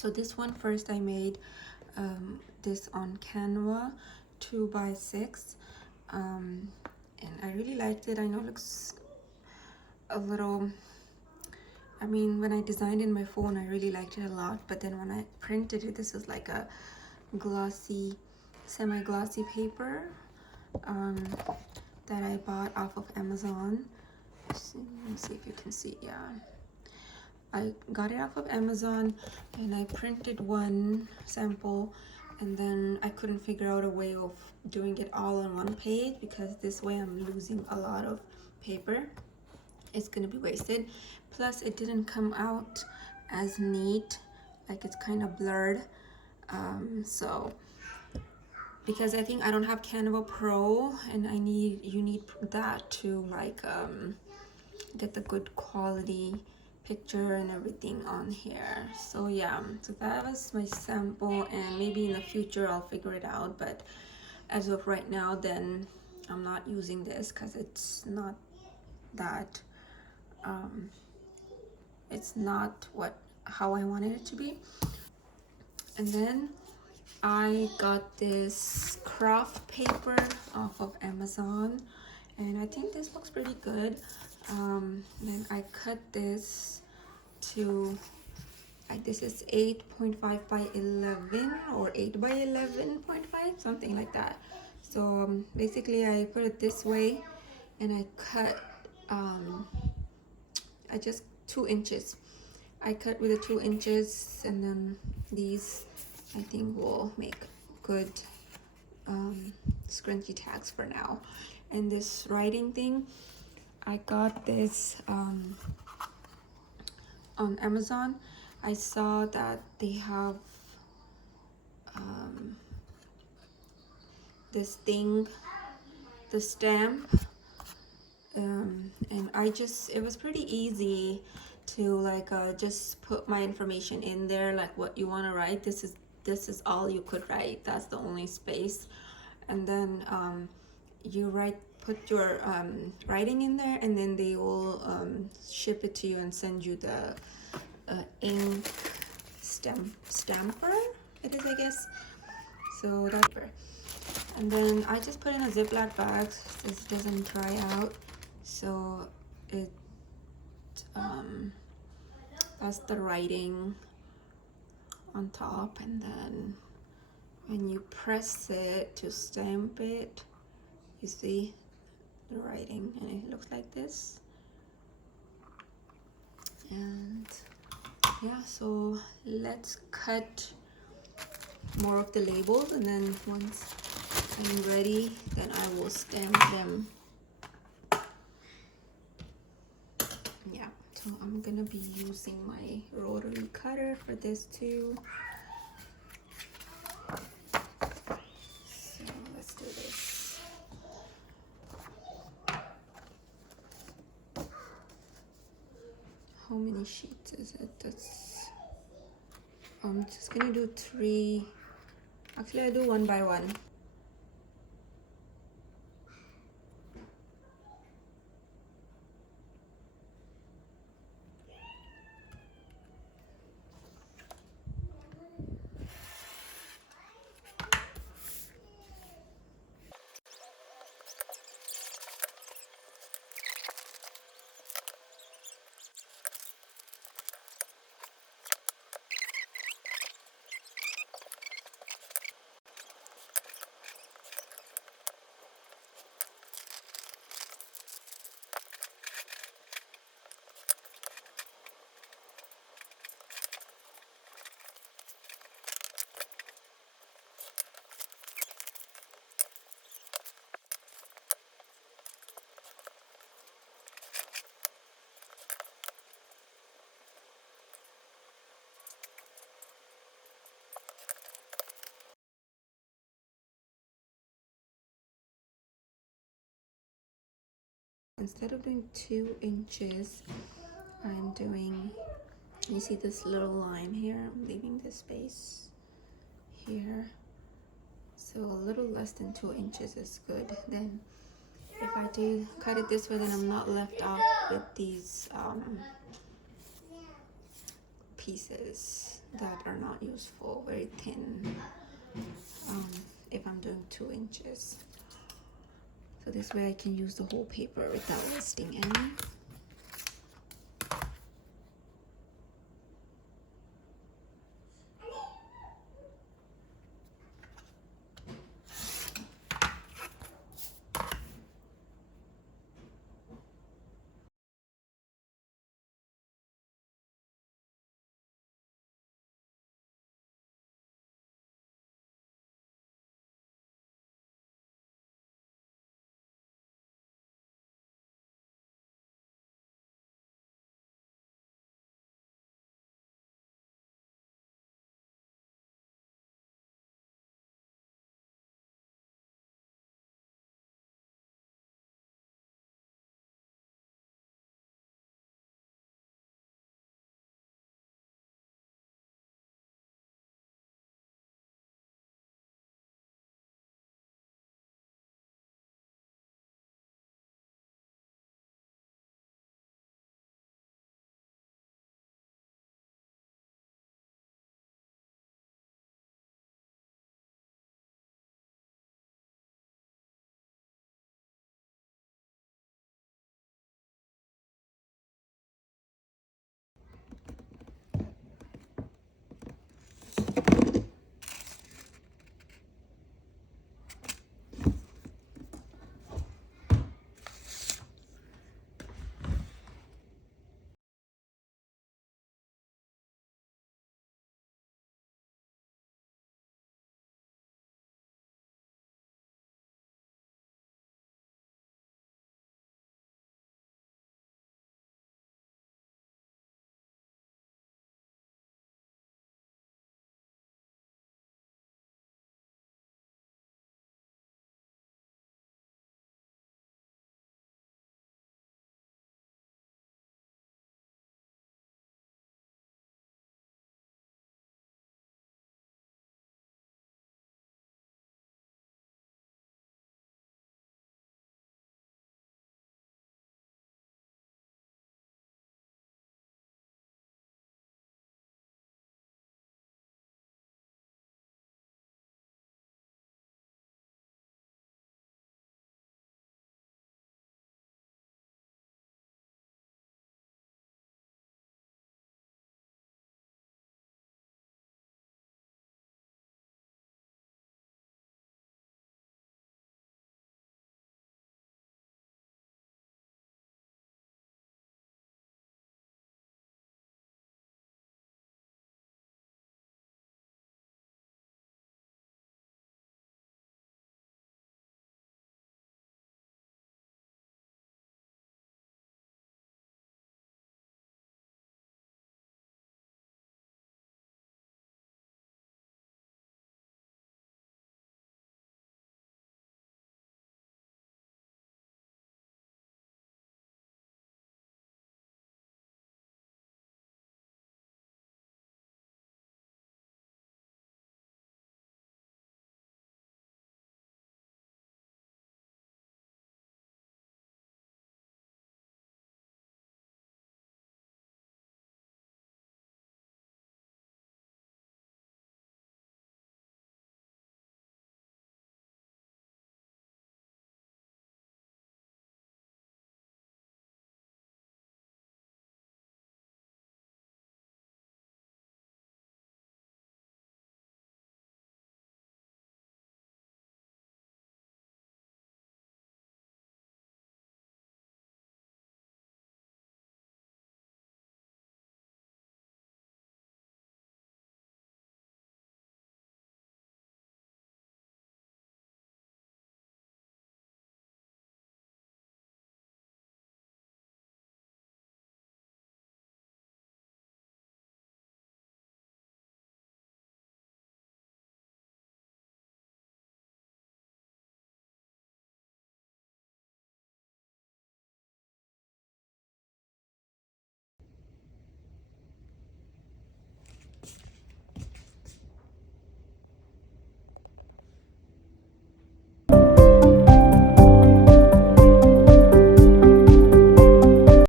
So this one first I made this on Canva 2x6, and I really liked it. I know it looks a little, I mean, when I designed in my phone I really liked it a lot, but then when I printed it, this is like a glossy, semi-glossy paper that I bought off of Amazon. Let's see if you can see. Yeah, I got it off of Amazon and I printed one sample, and then I couldn't figure out a way of doing it all on one page, because this way I'm losing a lot of paper. It's gonna be wasted. Plus it didn't come out as neat, like it's kind of blurred. So because I think I don't have Canva Pro, and you need that to like get the good quality picture and everything on here. So yeah, so that was my sample, and maybe in the future I'll figure it out, but as of right now then I'm not using this because it's not that it's not how I wanted it to be. And then I got this craft paper off of Amazon, and I think this looks pretty good. Then I cut this to, like, this is 8.5 by 11 or 8 by 11.5, something like that. So basically I put it this way, and I cut I just 2 inches. I cut with the 2 inches, and then these I think will make good scrunchie tags for now. And this writing thing, I got this on Amazon. I saw that they have this thing, the stamp, and it was pretty easy to like just put my information in there, like what you want to write. This is all you could write. That's the only space, and then you put your writing in there, and then they will ship it to you and send you the ink stamper, it is, I guess. So that's it. And then I just put in a Ziploc bag so this doesn't dry out. So it that's the writing on top, and then when you press it to stamp it, you see the writing, and it looks like this. And yeah, so let's cut more of the labels, and then once I'm ready, then I will stamp them. Yeah, so I'm gonna be using my rotary cutter for this too. So let's do this. How many sheets is it? I'm just gonna do 3. Actually, I do 1 by 1. Instead of doing 2 inches, I'm doing, you see this little line here, I'm leaving this space here, so a little less than 2 inches is good. Then if I do cut it this way, then I'm not left off with these pieces. that are not useful, very thin, if I'm doing 2 inches. So this way I can use the whole paper without wasting any.